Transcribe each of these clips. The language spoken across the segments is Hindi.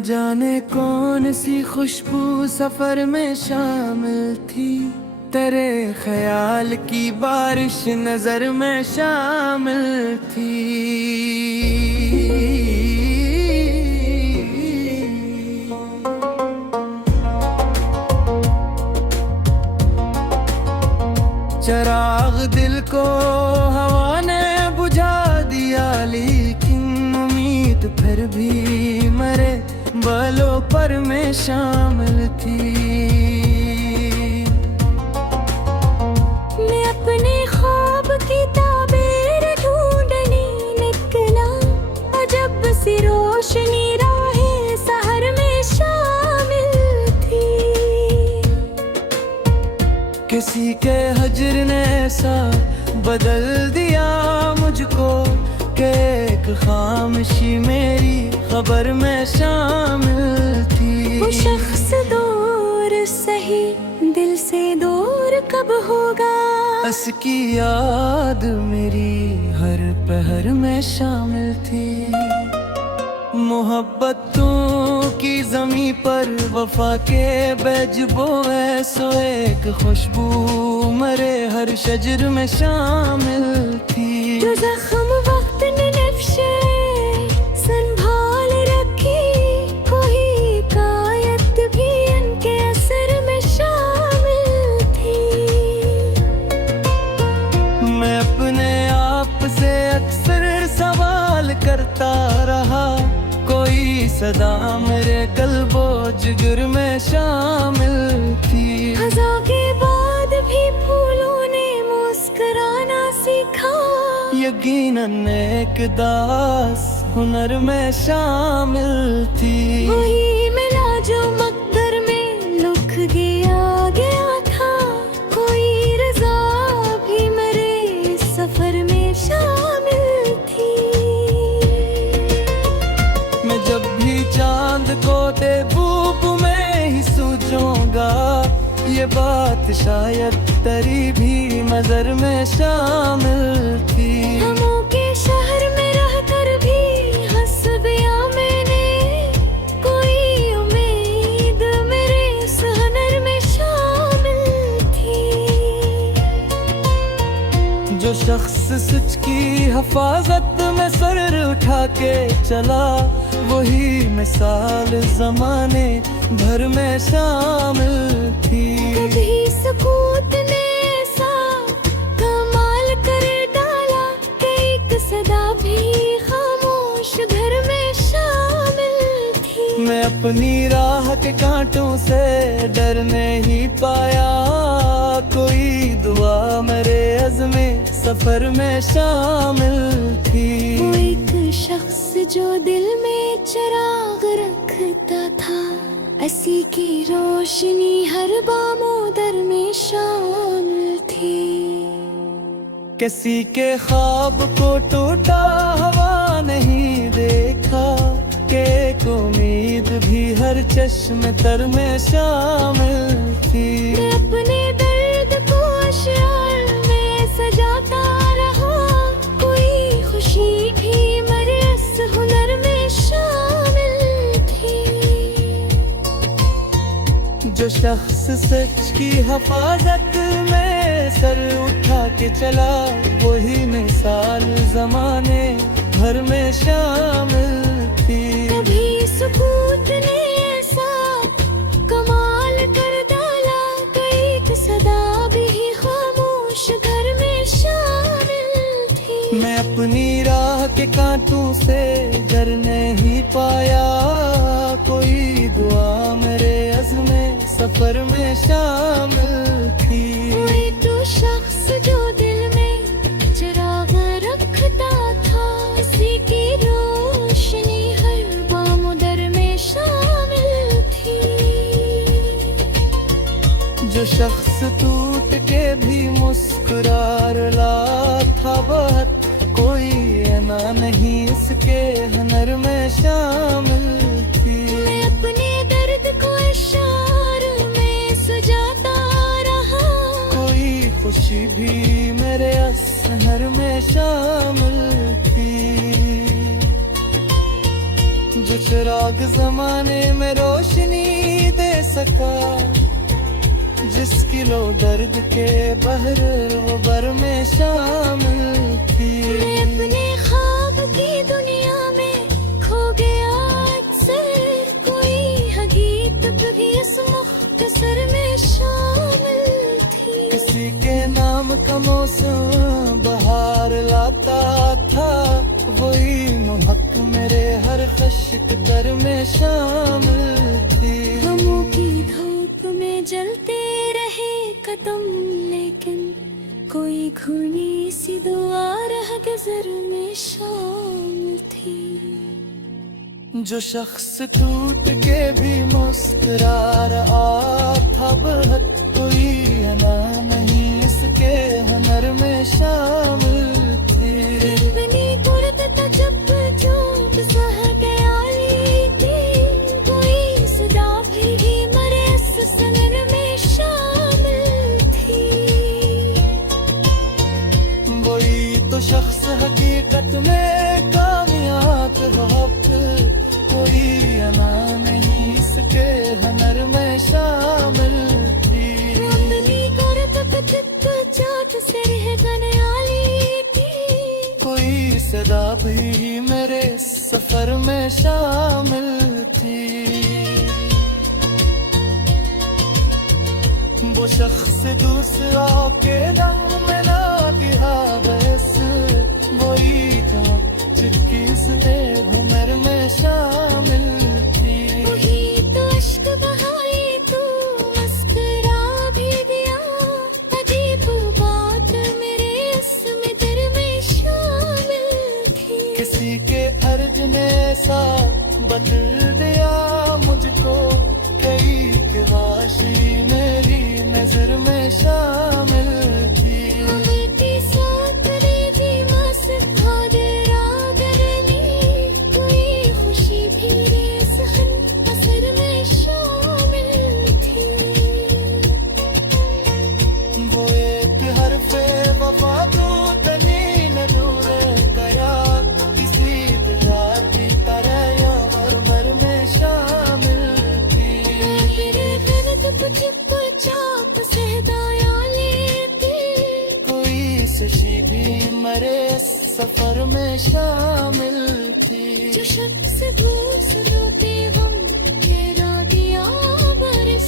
जाने कौन सी खुशबू सफर में शामिल थी, तेरे ख्याल की बारिश नजर में शामिल थी। चराग दिल को हवा ने बुझा दिया, लेकिन उम्मीद फिर भी मरे बालों पर में शामिल थी। मैं अपने ख्वाब की ताबीर ढूंढने निकला, अजब सी रोशनी राहे सहर में शामिल थी। किसी के हजर ने ऐसा बदल दिया मुझको, कि एक खामोशी मेरी खबर में शामिल थी। वो शख्स दूर सही, दिल से दूर कब होगा? उसकी याद मेरी हर पहर में शामिल थी। मोहब्बतों की ज़मीं पर वफा के बैज बोए, सो एक खुशबू मरे हर शजर में शामिल थी। जो जख्म वक्त ने नक्शे संभाल रखी, कोई कायत भी उनके असर में शामिल थी। मैं अपने आप से अक्सर सवाल करता रहा, कोई सदा मेरे कल्बो जिगर में शामिल थी। खज़ा के बाद भी फूलों ने मुस्कुराना सीखा, यकीनन एक दास हुनर में शामिल थी। वही मिला जो मकदर में लुक गया था, कोई रज़ा भी मरे सफर में शामिल थी। मैं जब भी चांद को तेबूब में ही सूझूंगा, ये बात शायद तेरी भी नजर में शामिल थी। हमों के शहर में रहकर भी हस्बिया मैंने, कोई उम्मीद मेरे इस हुनर में शामिल थी। जो शख्स सच की हिफाजत में सर उठा के चला, वही मिसाल जमाने भर में शामिल थी। कभी सुकूत ने ऐसा कमाल कर डाला, कि एक सदा भी खामोश घर में शामिल थी। मैं अपनी राह के कांटों से डर नहीं पाया, कोई दुआ मेरे अज़्मे सफर में शामिल थी। वो एक शख्स जो दिल में चिराग रखता था, ऐसी की रोशनी हर बामोदर में शामिल थी। किसी के ख्वाब को टूटा हवा नहीं देखा, कि एक उम्मीद भी हर चश्म तर में शामिल थी। मैं अपने दर्द को अशआर में सजाता रहा, कोई खुशी भी मेरे इस हुनर में शामिल थी। जो शख्स सच की हिफाजत में सर उठा के चला, वही मिसाल जमाने भर में शामिल थी। कभी सुकूत ने ऐसा कमाल कर डाला, कई सदा भी खामोश घर में शामिल थी। मैं अपनी राह के कांटों से डर नहीं पाया, कोई दुआ मेरे अज़्मे सफर में शामिल थी। कोई तो शख्स जो दिल में चिराग रखता था, इसी की रोशनी हर बामुदर में शामिल थी। जो शख्स टूट के भी मुस्कुरा रहा था, बहुत कोई ना नहीं इसके हुनर में शामिल थी। मैं अपने दर्द को इशार में सजाता रहा, कोई खुशी भी मेरे असहर में शामिल थी। जो चिराग जमाने में रोशनी दे सका, जिसकी लो दर्द के बहर वो बर में शामिल थी। मैं अपने ख्वाब की दुनिया में खो गया अक्सर, कोई हकीकत भी इस मुख्तसर में शामिल थी। किसी के नाम का मौसम बहार लाता था, वही महक मेरे हर खश्क तर में शामिल थी। गमों की धूप में जलते रहे कदम, लेकिन कोई खूनी सी दुआ रह गुज़र में शामिल थी। जो शख्स टूट के भी मुस्कुरा रहा था बहुत, कोई अना नहीं इसके हुनर में शामिल थी। बनी कुर्त जब जो सह गया थी, कोई सदा भी मरे इस सनन में शामिल थी। वही तो शख्स हकीकत में कामयाब वक्त, कोई अना नहीं इसके हुनर में शामिल थी। बनी कुर्त जात से रह गया थी, कोई सदा भी मेरे सफर में शामिल थी। वो शख्स दूसरा के रंग में ना गिरा, बस वही था जिसकी इसमें घुमर में शामिल थी। वही तो इश्क बहाए तू मुस्कुरा भी दिया, अजीब बात मेरे इसमें दिल में शामिल थी। किसी के अर्ज ने सा बदल दिया मुझको, कई के वाशी मेरी नजर में शामिल थी। बेटी साथ रे जी मस्त भादरा गरनी, कोई खुशी भी रे सहन असर में शामिल थी। वो एक हरफे वफा दो दलील नूर गया, किसी दिलदार की तरह यार भर में शामिल थी। चिप चाप सहदाया लेती, कोई सशी भी मरे सफर में शामिल थी। जो शख्स दूसरों हम ये रादिया बरस।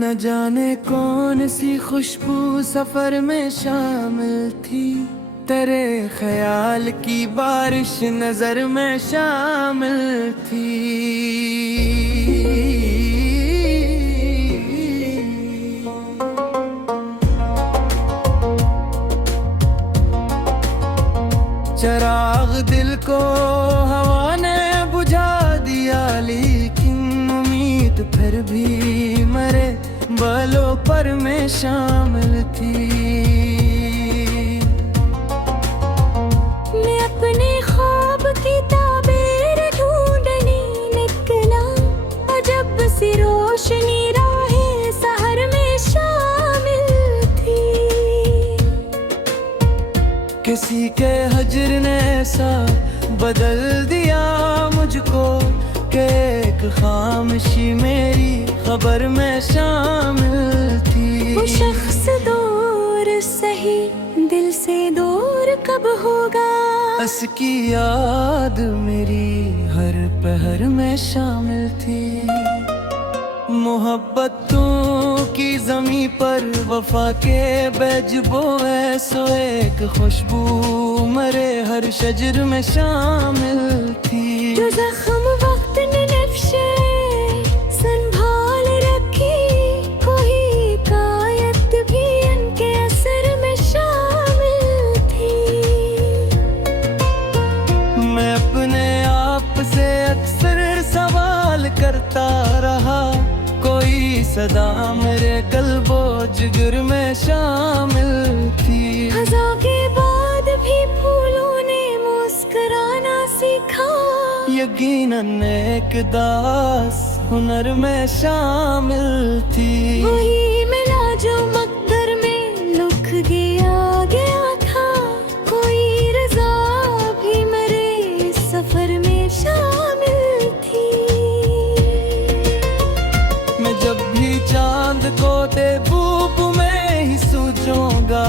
न जाने कौन सी खुशबू सफर में शामिल थी, तेरे ख्याल की बारिश नजर में शामिल थी। चराग दिल को हवा ने बुझा दिया, लेकिन उम्मीद फिर भी मरे बालों पर में शामिल थी। मैं अपने ख्वाब की ताबीर ढूंढने निकला, अजब सी रोशनी राहे सहर में शामिल थी। किसी के हजर ने ऐसा बदल दिया मुझको, कि एक खामोशी मेरी खबर में शामिल थी। वो शख्स दूर सही दिल से दूर कब होगा, बस की याद मेरी हर पहर में शामिल थी। मोहब्बतों की जमी पर वफा के बेजबो ऐसो एक खुशबू मरे हर शजर में शामिल थी। जो जख्म वक्त ने नक्शे संभाल रखी, कोई कायत भी उनके असर में शामिल थी। मैं अपने आप से अक्सर सवाल करता रहा, कोई सदा मेरे कल्बो जिगर में शामिल थी। खज़ा के बाद भी फूलों ने मुस्कुराना सीखा, यकीनन एक दास हुनर में शामिल थी। वही मिला जो मकदर में लिख गया था, कोई रजा भी मेरे सफर में शामिल थी। मैं जब भी चांद को तेबूब में ही सूझूंगा,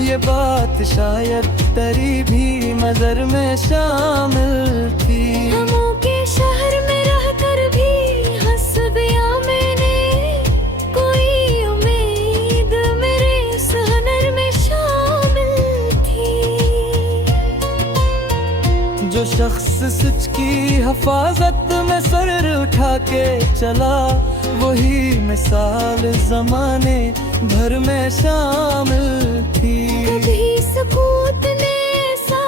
ये बात शायद तेरी भी नजर में शामिल थी। हमों के शहर में रहकर भी हंसबिया मैंने, कोई उम्मीद मेरे इस हुनर में शामिल थी। जो शख्स सच की हिफाजत में सर उठा के चला, वही मिसाल जमाने भर में शामिल थी। कभी सकूत ने ऐसा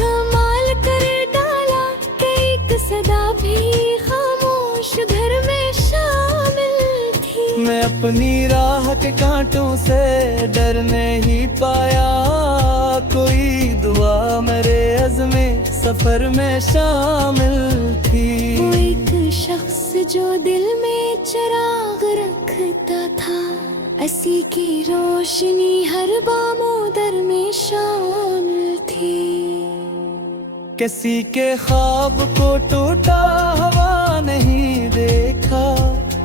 कमाल कर डाला कि एक सदा भी खामोश घर में शामिल थी। मैं अपनी राह के कांटों से डर नहीं पाया, कोई दुआ मेरे अज़्मे सफर में शामिल थी। वो एक शख्स जो दिल में चिराग रखता था, ऐसी की रोशनी हर बामोदर में शामिल थी। किसी के ख्वाब को टूटा हवा नहीं देखा,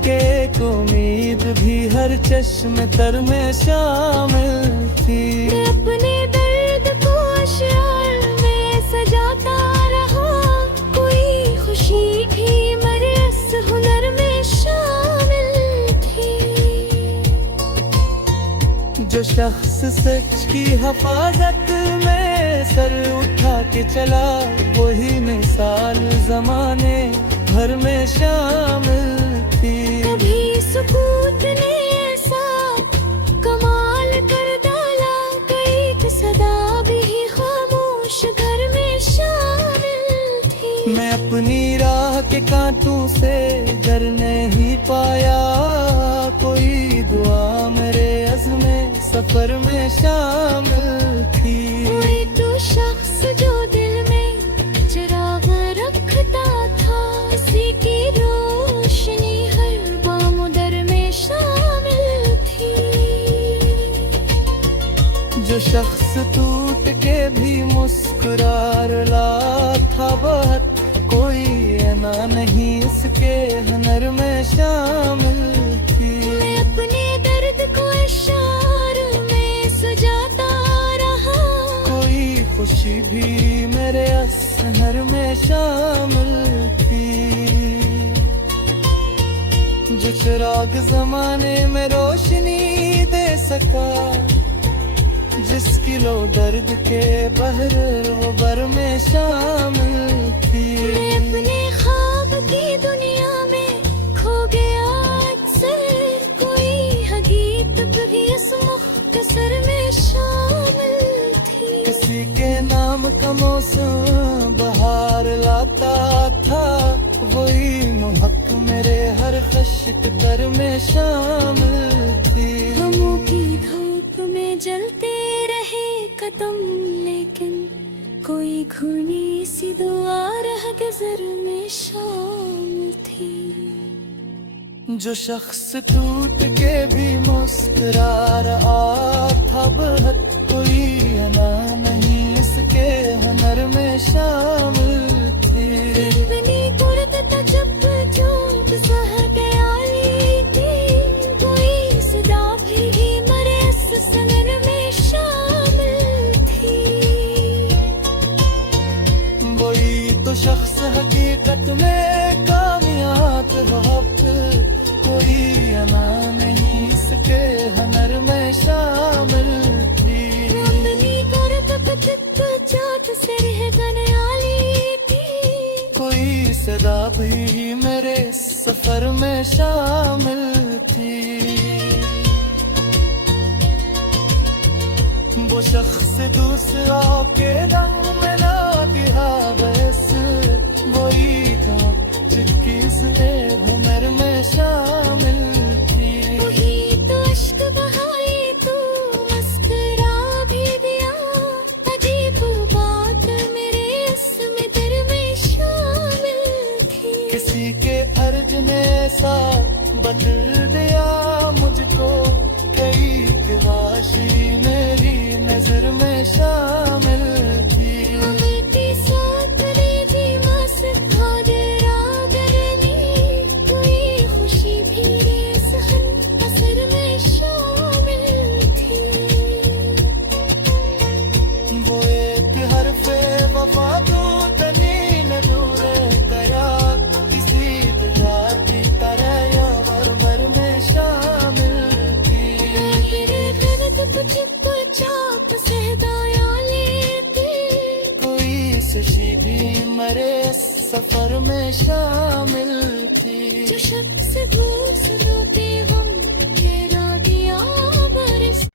कि एक उम्मीद भी हर चश्म तर में शामिल थी। मैं अपने दर्द को अशआर में सजाता रहा, कोई खुशी भी मेरे इस हुनर में शामिल थी। जो शख्स सच की हिफाजत में सर उठा के चला, वही मिसाल जमाने भर में शामिल थी। कभी सुकूत ने ऐसा कमाल कर डाला, कई सदा भी खामोश घर में शामिल थी। मैं अपनी राह के कांटों से डर नहीं पाया, कोई दुआ मेरे अज़्मे सफर में शामिल थी। कोई तो शख्स जो दिल में चिराग रखता था, इसी की रोशनी हर बामुदर में शामिल थी। जो शख्स टूट के भी मुस्कुरार ला था, बहुत कोई अना नहीं इसके हुनर में शामिल थी। मैं अपने दर्द को इशार में सजाता रहा, कोई खुशी भी मेरे असहर में शामिल थी। जो चिराग जमाने में रोशनी दे सका, जिसकी लो दर्द के बहर वो बर में शामिल थी। मैं अपने ख्वाब की दुनिया में खो गया अक्सर, कोई हकीकत भी इस मुख्तसर में शामिल थी। किसी के नाम का मौसम बहार लाता था, वही मुहक मेरे हर खश्क तर में शामिल थी। गमों की धूप में जलते रहे कदम, लेकिन कोई खूनी सी दुआ रह गुज़र में शामिल थी। जो शख्स टूट के भी मुस्कुरा रहा था, बहुत कोई अना नहीं इसके हुनर में शामिल थी। बनी कुर्त तजब जो सह गयाली थी, कोई सदा भी मरे सनन में शामिल थी। वही तो शख्स हकीकत में कामयाब वक्त, कोई अना नहीं इसके हुनर में शामिल थी। बनी कुर्त तजब जाट से रह गयाली थी, कोई सदा भी मेरे सफर में शामिल थी। वो शख्स दूसरा के रंग में ना दिया, बस वही था जिसकी से हुनर में शामिल थी। वही तो अश्क बहाए तू मुस्कुरा भी दिया, अजीब बात मेरे इसमें दिल में शामिल थी। किसी के अर्ज चाप से हदाया लेते, कोई सशी भी मरे सफर में शामिल थी। जो शख्स दूसरों दे हम कह दिया बरस।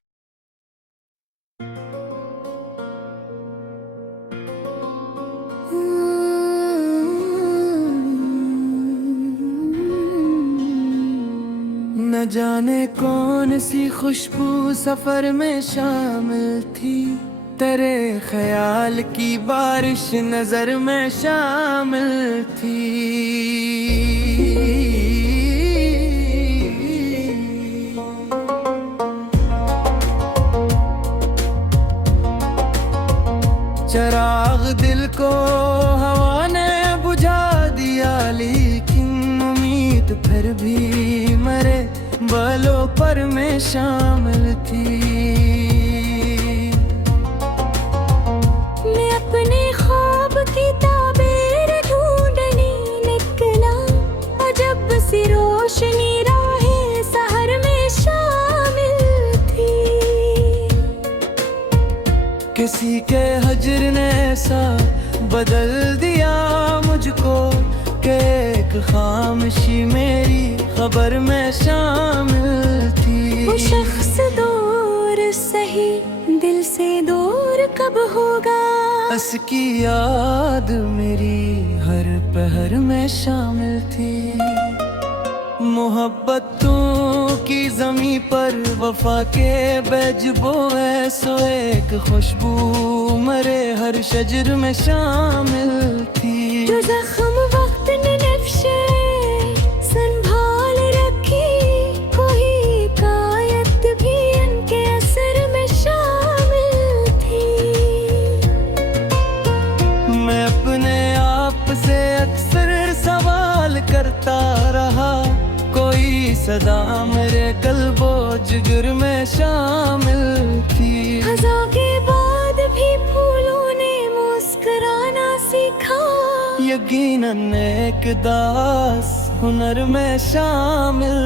न जाने कौन सी खुशबू सफर में शामिल थी, तेरे ख्याल की बारिश नजर में शामिल थी। चराग दिल को हवा ने बुझा दिया, लेकिन उम्मीद फिर भी मरे बालों पर में शामिल थी। मैं अपने ख्वाब की ताबीर ढूंढने निकला, अजब सी रोशनी राहे सहर में शामिल थी। किसी के हजर ने ऐसा बदल दिया मुझको, कि एक खामोशी मेरी खबर में शामिल थी। वो शख्स दूर सही दिल से दूर कब होगा, बस की याद मेरी हर पहर में शामिल थी। मोहब्बतों की जमी पर वफा के बैज बोए, सो एक खुशबू मरे हर शजर में शामिल थी। जो जख्म वक्त ने नक्शे संभाल रखी, कोई कायत भी उनके असर में शामिल थी। मैं अपने आप से अक्सर सवाल करता रहा, कोई सदा मेरे कल्बो जिगर में शामिल थी। खज़ा के बाद भी फूलों ने मुस्कुराना सीखा, यकीनन एक दास हुनर में शामिल